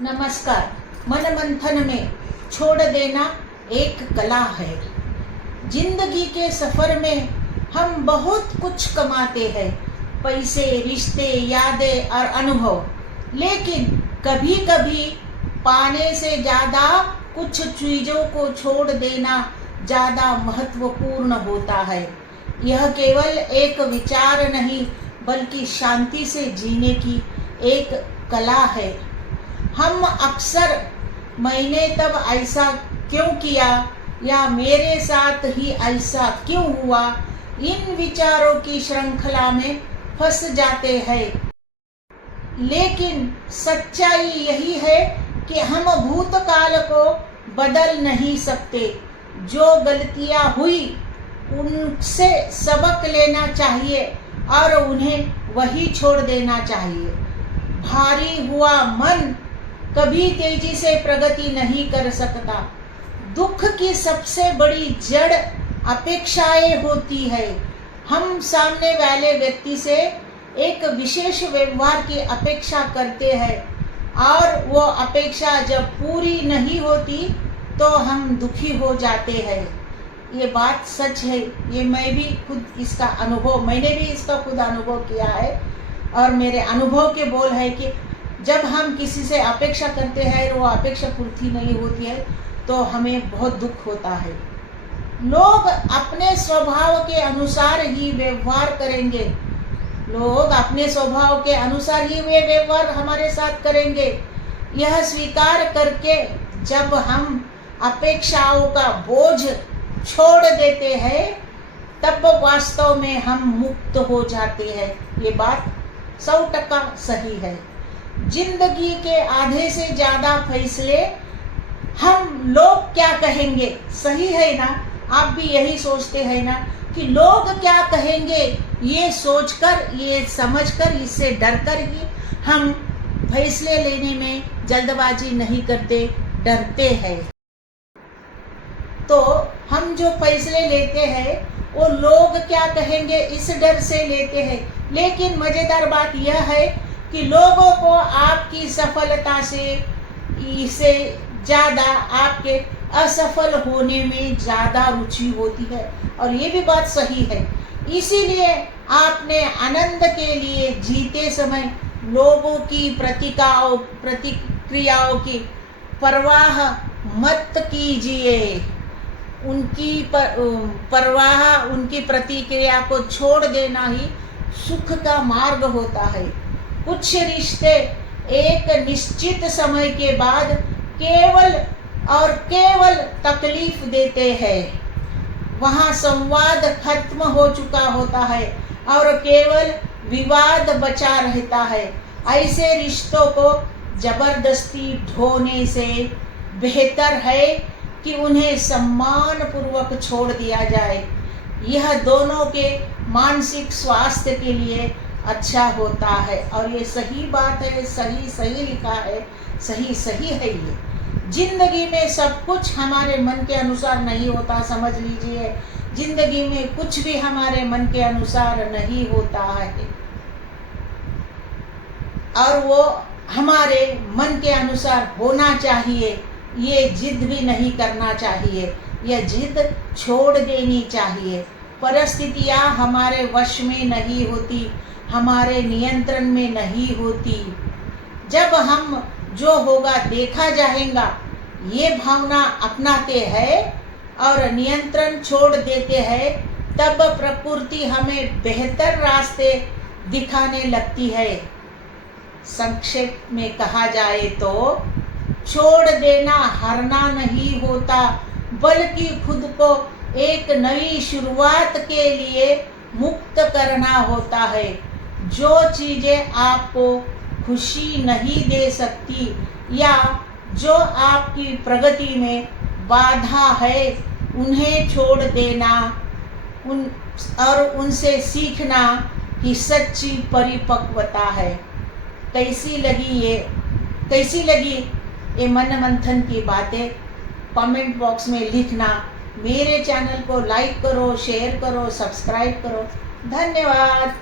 नमस्कार। मन मंथन में छोड़ देना एक कला है। जिंदगी के सफर में हम बहुत कुछ कमाते हैं, पैसे, रिश्ते, यादें और अनुभव। लेकिन कभी कभी पाने से ज़्यादा कुछ चीज़ों को छोड़ देना ज़्यादा महत्वपूर्ण होता है। यह केवल एक विचार नहीं बल्कि शांति से जीने की एक कला है। हम अक्सर मैंने तब ऐसा क्यों किया या मेरे साथ ही ऐसा क्यों हुआ, इन विचारों की श्रृंखला में फंस जाते हैं। लेकिन सच्चाई यही है कि हम भूतकाल को बदल नहीं सकते। जो गलतियां हुई उनसे सबक लेना चाहिए और उन्हें वही छोड़ देना चाहिए। भारी हुआ मन कभी तेजी से प्रगति नहीं कर सकता। दुख की सबसे बड़ी जड़ अपेक्षाएं होती है। हम सामने वाले व्यक्ति से एक विशेष व्यवहार की अपेक्षा करते हैं और वो अपेक्षा जब पूरी नहीं होती तो हम दुखी हो जाते हैं। ये बात सच है। ये मैं भी खुद मैंने भी इसका खुद अनुभव किया है और मेरे अनुभव के बोल है कि जब हम किसी से अपेक्षा करते हैं और वो अपेक्षा पूर्ति नहीं होती है तो हमें बहुत दुख होता है। लोग अपने स्वभाव के अनुसार ही व्यवहार करेंगे। लोग अपने स्वभाव के अनुसार ही वे व्यवहार हमारे साथ करेंगे। यह स्वीकार करके जब हम अपेक्षाओं का बोझ छोड़ देते हैं तब वास्तव में हम मुक्त हो जाते हैं। ये बात 100% सही है। जिंदगी के आधे से ज्यादा फैसले हम लोग क्या कहेंगे, सही है ना? आप भी यही सोचते हैं ना कि लोग क्या कहेंगे, ये सोचकर, ये समझकर, इससे डरकर ही हम फैसले लेने में जल्दबाजी नहीं करते, डरते हैं। तो हम जो फैसले लेते हैं वो लोग क्या कहेंगे इस डर से लेते हैं। लेकिन मजेदार बात यह है कि लोगों को आपकी सफलता से ज़्यादा आपके असफल होने में ज़्यादा रुचि होती है और ये भी बात सही है। इसीलिए आपने आनंद के लिए जीते समय लोगों की प्रतिक्रियाओं की परवाह मत कीजिए। उनकी प्रतिक्रिया को छोड़ देना ही सुख का मार्ग होता है। कुछ रिश्ते एक निश्चित समय के बाद केवल तकलीफ देते हैं। वहाँ संवाद खत्म हो चुका होता है और केवल विवाद बचा रहता है। ऐसे रिश्तों को जबरदस्ती ढोने से बेहतर है कि उन्हें सम्मान पूर्वक छोड़ दिया जाए। यह दोनों के मानसिक स्वास्थ्य के लिए अच्छा होता है और ये सही बात है, सही लिखा है, सही है। ये जिंदगी में सब कुछ हमारे मन के अनुसार नहीं होता, समझ लीजिए। जिंदगी में कुछ भी हमारे मन के अनुसार नहीं होता है और वो हमारे मन के अनुसार होना चाहिए। ये जिद भी नहीं करना चाहिए, यह जिद छोड़ देनी चाहिए। परिस्थितियाँ हमारे वश में नहीं होती, हमारे नियंत्रण में नहीं होती। जब हम जो होगा देखा जाएगा ये भावना अपनाते हैं और नियंत्रण छोड़ देते हैं तब प्रकृति हमें बेहतर रास्ते दिखाने लगती है। संक्षेप में कहा जाए तो छोड़ देना हारना नहीं होता बल्कि खुद को एक नई शुरुआत के लिए मुक्त करना होता है। जो चीज़ें आपको खुशी नहीं दे सकती या जो आपकी प्रगति में बाधा है उन्हें छोड़ देना और उनसे सीखना ही सच्ची परिपक्वता है। कैसी लगी ये मन मंथन की बातें कमेंट बॉक्स में लिखना। मेरे चैनल को लाइक करो, शेयर करो, सब्सक्राइब करो। धन्यवाद।